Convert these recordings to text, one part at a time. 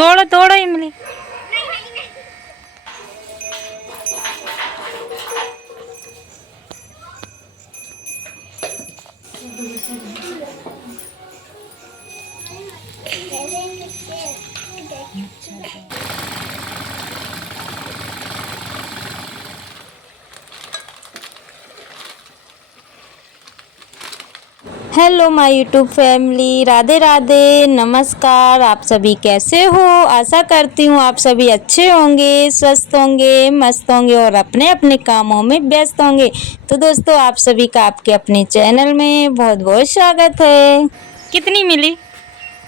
तोड़ो तोड़ो इमली। Hello my YouTube family, Radhe Radhe, नमस्कार। आप सभी कैसे हो? आशा करती हूँ आप सभी अच्छे होंगे, स्वस्थ होंगे, मस्त होंगे और अपने अपने कामों में व्यस्त होंगे। तो दोस्तों, आप सभी का आपके अपने चैनल में बहुत बहुत स्वागत है। कितनी मिली?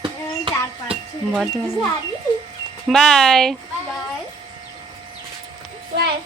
4-5। बहुत मिली। Bye bye.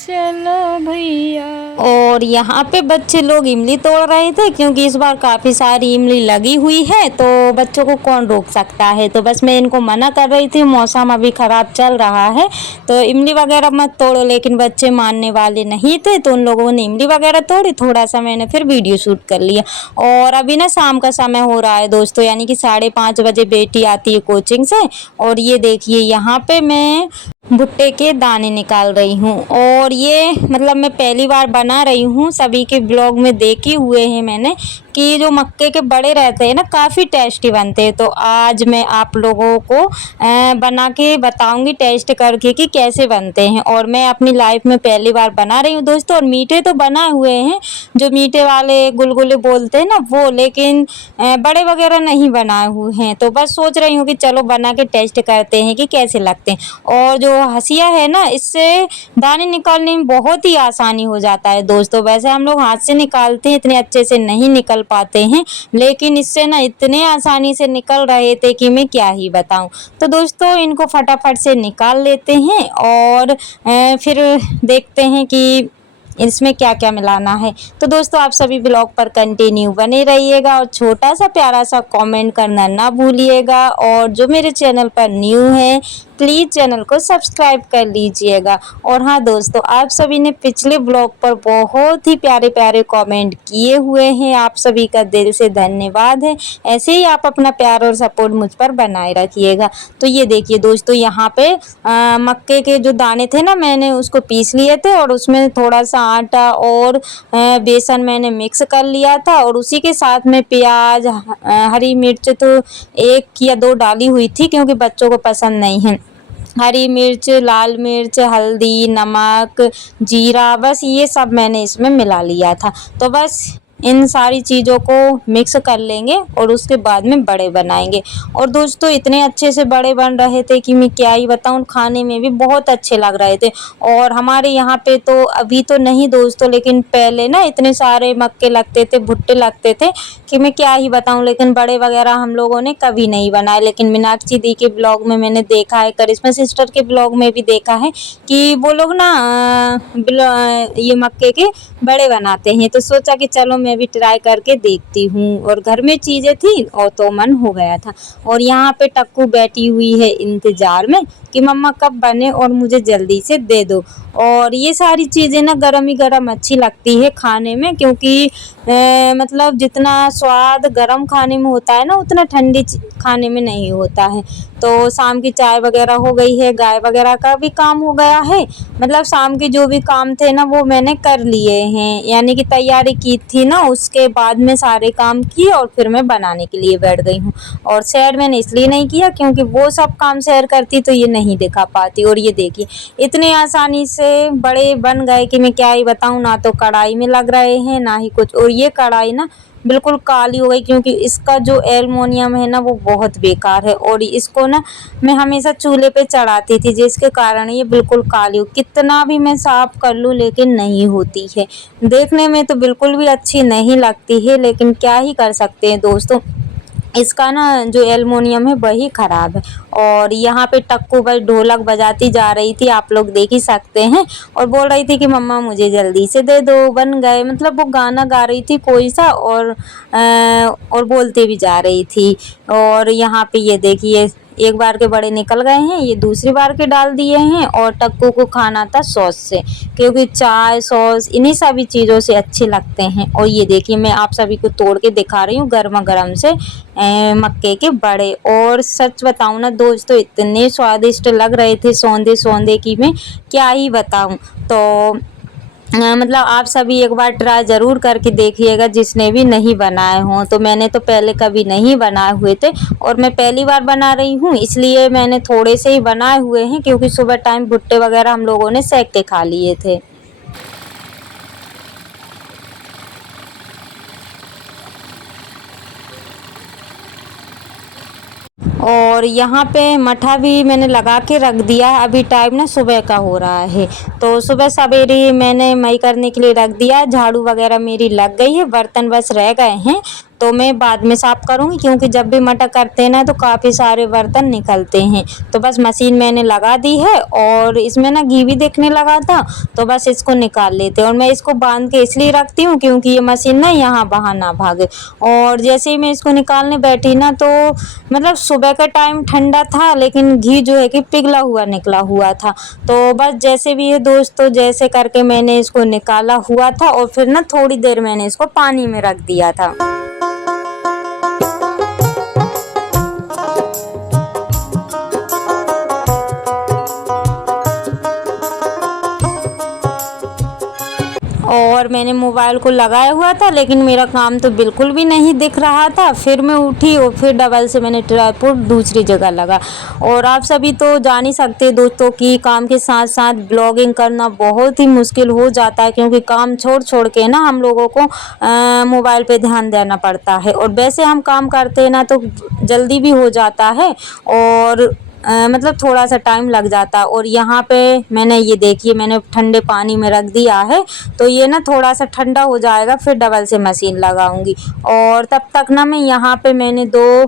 चलो भैया। और यहाँ पे बच्चे लोग इमली तोड़ रहे थे क्योंकि इस बार काफ़ी सारी इमली लगी हुई है, तो बच्चों को कौन रोक सकता है। तो बस मैं इनको मना कर रही थी, मौसम अभी ख़राब चल रहा है तो इमली वगैरह मत तोड़ो, लेकिन बच्चे मानने वाले नहीं थे तो उन लोगों ने इमली वगैरह तोड़ी। थोड़ा सा मैंने फिर वीडियो शूट कर लिया। और अभी ना शाम का समय हो रहा है दोस्तों, यानी कि 5:30 बजे बेटी आती है कोचिंग से। और ये देखिए यहाँ पे मैं भुट्टे के दाने निकाल रही हूँ। और ये मतलब मैं पहली बार बना रही हूँ, सभी के ब्लॉग में देखे हुए हैं मैंने कि जो मक्के के बड़े रहते हैं ना, काफ़ी टेस्टी बनते हैं। तो आज मैं आप लोगों को बना के बताऊंगी टेस्ट करके कि कैसे बनते हैं। और मैं अपनी लाइफ में पहली बार बना रही हूँ दोस्तों। और मीठे तो बनाए हुए हैं, जो मीठे वाले गुलगुले बोलते हैं ना वो, लेकिन बड़े वगैरह नहीं बनाए हुए हैं। तो बस सोच रही हूँ कि चलो बना के टेस्ट करते हैं कि कैसे लगते हैं। और जो हंसिया है ना, इससे दाने निकालने में बहुत ही आसानी हो जाता है दोस्तों। वैसे हम लोग हाथ से निकालते हैं, इतने अच्छे से नहीं निकल पाते हैं, लेकिन इससे ना इतने आसानी से निकल रहे थे कि मैं क्या ही बताऊं। तो दोस्तों, इनको फटाफट से निकाल लेते हैं और फिर देखते हैं कि इसमें क्या क्या मिलाना है। तो दोस्तों, आप सभी ब्लॉग पर कंटिन्यू बने रहिएगा और छोटा सा प्यारा सा कमेंट करना ना भूलिएगा। और जो मेरे चैनल पर न्यू है प्लीज़ चैनल को सब्सक्राइब कर लीजिएगा। और हाँ दोस्तों, आप सभी ने पिछले ब्लॉग पर बहुत ही प्यारे प्यारे कमेंट किए हुए हैं, आप सभी का दिल से धन्यवाद है। ऐसे ही आप अपना प्यार और सपोर्ट मुझ पर बनाए रखिएगा। तो ये देखिए दोस्तों, यहाँ पे मक्के के जो दाने थे ना, मैंने उसको पीस लिए थे और उसमें थोड़ा सा आटा और बेसन मैंने मिक्स कर लिया था। और उसी के साथ में प्याज, हरी मिर्च तो 1 या 2 डाली हुई थी क्योंकि बच्चों को पसंद नहीं है। हरी मिर्च, लाल मिर्च, हल्दी, नमक, जीरा, बस ये सब मैंने इसमें मिला लिया था। तो बस इन सारी चीज़ों को मिक्स कर लेंगे और उसके बाद में बड़े बनाएंगे। और दोस्तों, इतने अच्छे से बड़े बन रहे थे कि मैं क्या ही बताऊं, खाने में भी बहुत अच्छे लग रहे थे। और हमारे यहाँ पे तो अभी तो नहीं दोस्तों, लेकिन पहले ना इतने सारे मक्के लगते थे, भुट्टे लगते थे कि मैं क्या ही बताऊं। लेकिन बड़े वगैरह हम लोगों ने कभी नहीं बनाए। लेकिन मीनाक्षी दी के ब्लॉग में मैंने देखा है, करिश्मा सिस्टर के ब्लॉग में भी देखा है कि वो लोग ना ये मक्के के बड़े बनाते हैं। तो सोचा कि चलो मैं भी ट्राई करके देखती हूँ। और घर में चीज़ें थी और तो मन हो गया था। और यहाँ पे टक्कू बैठी हुई है इंतज़ार में कि मम्मा कब बने और मुझे जल्दी से दे दो। और ये सारी चीज़ें ना गरम ही गरम अच्छी लगती है खाने में, क्योंकि मतलब जितना स्वाद गरम खाने में होता है ना, उतना ठंडी खाने में नहीं होता है। तो शाम की चाय वगैरह हो गई है, गाय वगैरह का भी काम हो गया है। मतलब शाम के जो भी काम थे ना वो मैंने कर लिए हैं, यानी कि तैयारी की थी ना, उसके बाद में सारे काम किए और फिर मैं बनाने के लिए बैठ गई हूँ। और शेयर मैंने इसलिए नहीं किया क्योंकि वो सब काम शेयर करती तो ये नहीं दिखा पाती। और ये देखिए इतने आसानी से बड़े बन गए कि मैं क्या ही बताऊँ, ना तो कढ़ाई में लग रहे हैं ना ही कुछ। और ये कढ़ाई ना बिल्कुल काली हो गई क्योंकि इसका जो एल्युमिनियम है ना वो बहुत बेकार है। और इसको ना मैं हमेशा चूल्हे पे चढ़ाती थी, जिसके कारण ये बिल्कुल काली हो, कितना भी मैं साफ कर लूँ लेकिन नहीं होती है। देखने में तो बिल्कुल भी अच्छी नहीं लगती है, लेकिन क्या ही कर सकते हैं दोस्तों, इसका ना जो एल्युमिनियम है वही ख़राब है। और यहाँ पे टक्कू बस ढोलक बजाती जा रही थी, आप लोग देख ही सकते हैं। और बोल रही थी कि मम्मा मुझे जल्दी से दे दो, बन गए। मतलब वो गाना गा रही थी कोई सा और बोलते भी जा रही थी। और यहाँ पे ये देखिए एक बार के बड़े निकल गए हैं, ये दूसरी बार के डाल दिए हैं। और टक्कू को खाना था सॉस से, क्योंकि चाय सॉस इन्हीं सभी चीज़ों से अच्छे लगते हैं। और ये देखिए मैं आप सभी को तोड़ के दिखा रही हूँ गर्मा गर्म से मक्के के बड़े। और सच बताऊँ ना दोस्तों, इतने स्वादिष्ट लग रहे थे सौंधे सौंधे की मैं क्या ही बताऊँ। तो मतलब आप सभी एक बार ट्राई ज़रूर करके देखिएगा जिसने भी नहीं बनाए हों। तो मैंने तो पहले कभी नहीं बनाए हुए थे और मैं पहली बार बना रही हूँ, इसलिए मैंने थोड़े से ही बनाए हुए हैं, क्योंकि सुबह टाइम भुट्टे वगैरह हम लोगों ने सेक के खा लिए थे। और यहाँ पे मठा भी मैंने लगा के रख दिया है। अभी टाइम ना सुबह का हो रहा है, तो सुबह सवेरे मैंने मई करने के लिए रख दिया। झाड़ू वगैरह मेरी लग गई है, बर्तन बस रह गए हैं, तो मैं बाद में साफ़ करूँगी, क्योंकि जब भी मटर करते हैं ना तो काफ़ी सारे बर्तन निकलते हैं। तो बस मशीन मैंने लगा दी है और इसमें ना घी भी दिखने लगा था, तो बस इसको निकाल लेते हैं। और मैं इसको बांध के इसलिए रखती हूँ क्योंकि ये मशीन ना यहाँ वहाँ ना भागे। और जैसे ही मैं इसको निकालने बैठी ना, तो मतलब सुबह का टाइम ठंडा था, लेकिन घी जो है कि पिघला हुआ निकला हुआ था। तो बस जैसे भी है दोस्तों, जैसे करके मैंने इसको निकाला हुआ था और फिर ना थोड़ी देर मैंने इसको पानी में रख दिया था। और मैंने मोबाइल को लगाया हुआ था, लेकिन मेरा काम तो बिल्कुल भी नहीं दिख रहा था। फिर मैं उठी और फिर डबल से मैंने ट्राइपॉड दूसरी जगह लगा। और आप सभी तो जान ही सकते हैं दोस्तों कि काम के साथ साथ ब्लॉगिंग करना बहुत ही मुश्किल हो जाता है, क्योंकि काम छोड़ छोड़ के ना हम लोगों को मोबाइल पे ध्यान देना पड़ता है। और वैसे हम काम करते हैं ना तो जल्दी भी हो जाता है, और मतलब थोड़ा सा टाइम लग जाता है। और यहाँ पे मैंने ये देखिए मैंने ठंडे पानी में रख दिया है, तो ये ना थोड़ा सा ठंडा हो जाएगा, फिर डबल से मशीन लगाऊंगी। और तब तक ना मैं यहाँ पे मैंने दो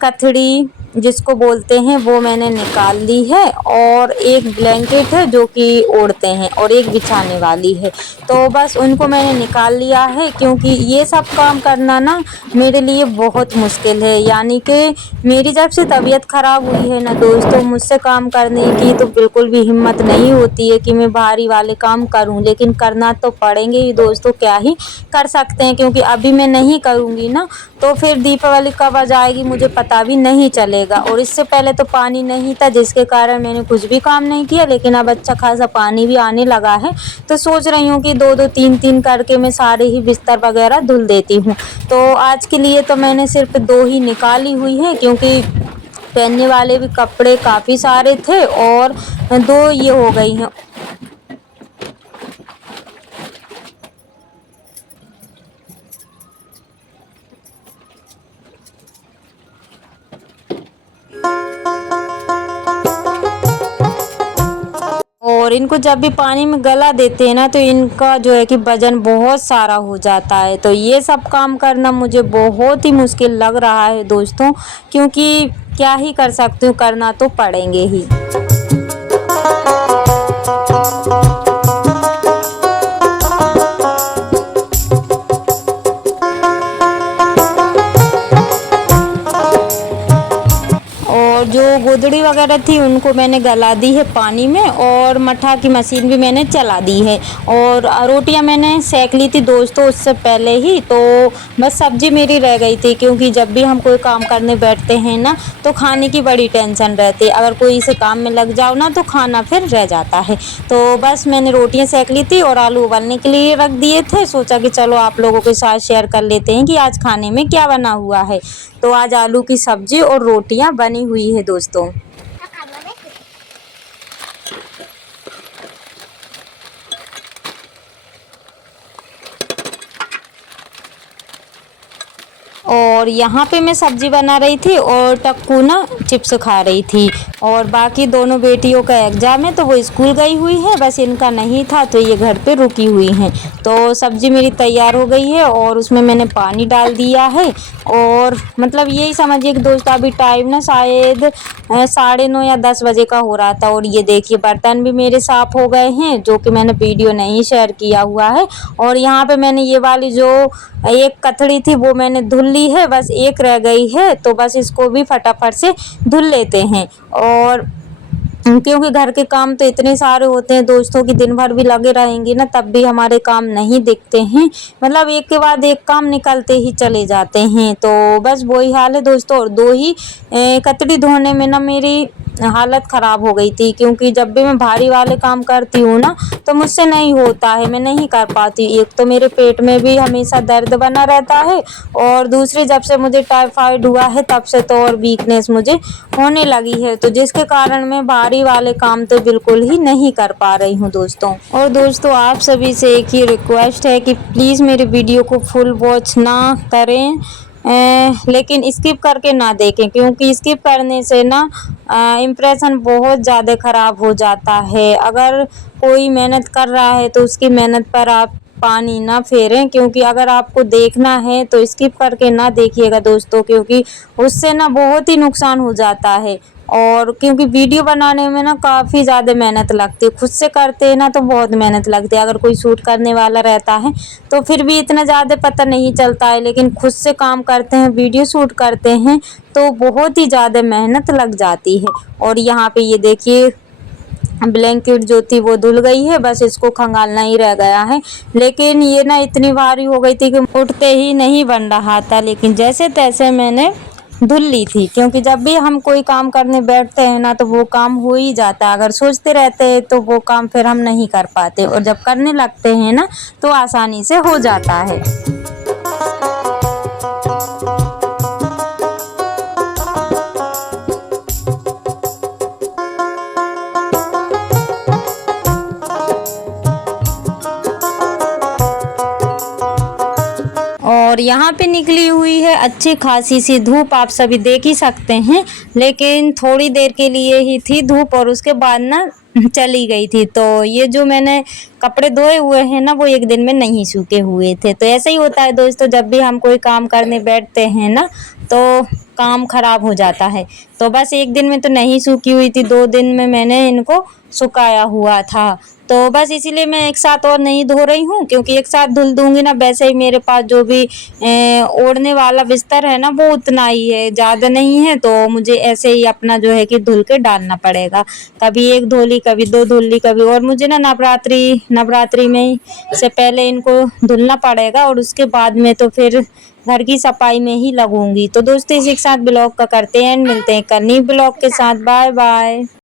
कथड़ी जिसको बोलते हैं वो मैंने निकाल ली है, और एक ब्लैंकेट है जो कि ओढ़ते हैं, और एक बिछाने वाली है। तो बस उनको मैंने निकाल लिया है, क्योंकि ये सब काम करना ना मेरे लिए बहुत मुश्किल है। यानी कि मेरी जब से तबीयत ख़राब हुई है ना दोस्तों, मुझसे काम करने की तो बिल्कुल भी हिम्मत नहीं होती है कि मैं भारी वाले काम करूं, लेकिन करना तो पड़ेंगे ही दोस्तों, क्या ही कर सकते हैं। क्योंकि अभी मैं नहीं करूंगी ना तो फिर दीपावली कब आ जाएगी मुझे पता भी नहीं चलेगा। और इससे पहले तो पानी नहीं था, जिसके कारण मैंने कुछ भी काम नहीं किया, लेकिन अब अच्छा खासा पानी भी आने लगा है। तो सोच रही हूँ कि दो दो तीन तीन करके मैं सारे ही बिस्तर वगैरह धुल देती हूँ। तो आज के लिए तो मैंने सिर्फ दो ही निकाली हुई है, क्योंकि पहनने वाले भी कपड़े काफ़ी सारे थे और दो ये हो गई हैं। और इनको जब भी पानी में गला देते हैं ना तो इनका जो है कि वजन बहुत सारा हो जाता है। तो ये सब काम करना मुझे बहुत ही मुश्किल लग रहा है दोस्तों, क्योंकि क्या ही कर सकती हूँ, करना तो पड़ेंगे ही। और जो गोदड़ी वगैरह थी उनको मैंने गला दी है पानी में, और मठा की मशीन भी मैंने चला दी है। और रोटियां मैंने सेक ली थी दोस्तों उससे पहले ही। तो बस सब्जी मेरी रह गई थी, क्योंकि जब भी हम कोई काम करने बैठते हैं ना तो खाने की बड़ी टेंशन रहती है। अगर कोई से काम में लग जाओ ना तो खाना फिर रह जाता है। तो बस मैंने रोटियाँ सेक ली थी और आलू उबालने के लिए रख दिए थे। सोचा कि चलो आप लोगों के साथ शेयर कर लेते हैं कि आज खाने में क्या बना हुआ है। तो आज आलू की सब्जी और रोटियां बनी हुई है दोस्तों। और यहाँ पे मैं सब्जी बना रही थी और टक्कू ना चिप्स खा रही थी। और बाकी दोनों बेटियों का एग्ज़ाम है तो वो स्कूल गई हुई है, बस इनका नहीं था तो ये घर पे रुकी हुई हैं। तो सब्जी मेरी तैयार हो गई है और उसमें मैंने पानी डाल दिया है। और मतलब यही समझिए कि दोस्तों अभी टाइम ना शायद 9:30 या 10 बजे का हो रहा था। और ये देखिए बर्तन भी मेरे साफ़ हो गए हैं, जो कि मैंने वीडियो नहीं शेयर किया हुआ है। और यहाँ पे मैंने ये वाली जो एक कथड़ी थी वो मैंने धुल इमली है बस एक रह गई है, तो बस इसको भी फटाफट से धुल लेते हैं। और क्योंकि घर के काम तो इतने सारे होते हैं दोस्तों कि दिन भर भी लगे रहेंगे ना तब भी हमारे काम नहीं दिखते हैं, मतलब एक के बाद एक काम निकलते ही चले जाते हैं। तो बस वही हाल है दोस्तों। और दो ही कतरी धोने में ना मेरी हालत ख़राब हो गई थी, क्योंकि जब भी मैं भारी वाले काम करती हूँ ना तो मुझसे नहीं होता है, मैं नहीं कर पाती। एक तो मेरे पेट में भी हमेशा दर्द बना रहता है, और दूसरी जब से मुझे टाइफाइड हुआ है तब से तो और वीकनेस मुझे होने लगी है, तो जिसके कारण मैं भारी वाले काम तो बिल्कुल ही नहीं कर पा रही हूँ दोस्तों। और दोस्तों आप सभी से एक ही रिक्वेस्ट है कि प्लीज़ मेरे वीडियो को फुल वॉच ना करें, लेकिन स्किप करके ना देखें, क्योंकि स्किप करने से ना इम्प्रेशन बहुत ज़्यादा ख़राब हो जाता है। अगर कोई मेहनत कर रहा है तो उसकी मेहनत पर आप पानी ना फेरें, क्योंकि अगर आपको देखना है तो स्किप करके ना देखिएगा दोस्तों, क्योंकि उससे ना बहुत ही नुकसान हो जाता है। और क्योंकि वीडियो बनाने में ना काफ़ी ज़्यादा मेहनत लगती है, खुद से करते हैं ना तो बहुत मेहनत लगती है। अगर कोई शूट करने वाला रहता है तो फिर भी इतना ज़्यादा पता नहीं चलता है, लेकिन खुद से काम करते हैं, वीडियो शूट करते हैं तो बहुत ही ज़्यादा मेहनत लग जाती है। और यहाँ पे ये देखिए ब्लैंकेट जो थी वो धुल गई है, बस इसको खंगालना ही रह गया है। लेकिन ये ना इतनी भारी हो गई थी कि उठते ही नहीं बन रहा था, लेकिन जैसे तैसे मैंने धुल ली थी, क्योंकि जब भी हम कोई काम करने बैठते हैं ना तो वो काम हो ही जाता है। अगर सोचते रहते हैं तो वो काम फिर हम नहीं कर पाते, और जब करने लगते हैं ना तो आसानी से हो जाता है। और यहाँ पे निकली हुई है अच्छी खासी सी धूप, आप सभी देख ही सकते हैं, लेकिन थोड़ी देर के लिए ही थी धूप और उसके बाद ना चली गई थी। तो ये जो मैंने कपड़े धोए हुए हैं ना वो एक दिन में नहीं सूखे हुए थे। तो ऐसा ही होता है दोस्तों, जब भी हम कोई काम करने बैठते हैं ना तो काम खराब हो जाता है। तो बस एक दिन में तो नहीं सूखी हुई थी, 2 दिन में मैंने इनको सुखाया हुआ था। तो बस इसीलिए मैं एक साथ और नहीं धो रही हूँ, क्योंकि एक साथ धुल दूँगी ना, वैसे ही मेरे पास जो भी ओढ़ने वाला बिस्तर है ना वो उतना ही है, ज़्यादा नहीं है। तो मुझे ऐसे ही अपना जो है कि धुल के डालना पड़ेगा, कभी एक धो ली, कभी 2 धुल ली, कभी। और मुझे ना नवरात्रि में ही से पहले इनको धुलना पड़ेगा, और उसके बाद में तो फिर घर की सफाई में ही लगूंगी। तो दोस्तों इसी के साथ ब्लॉग का करते हैं, मिलते हैं कल नई ब्लॉग के साथ। Bye bye.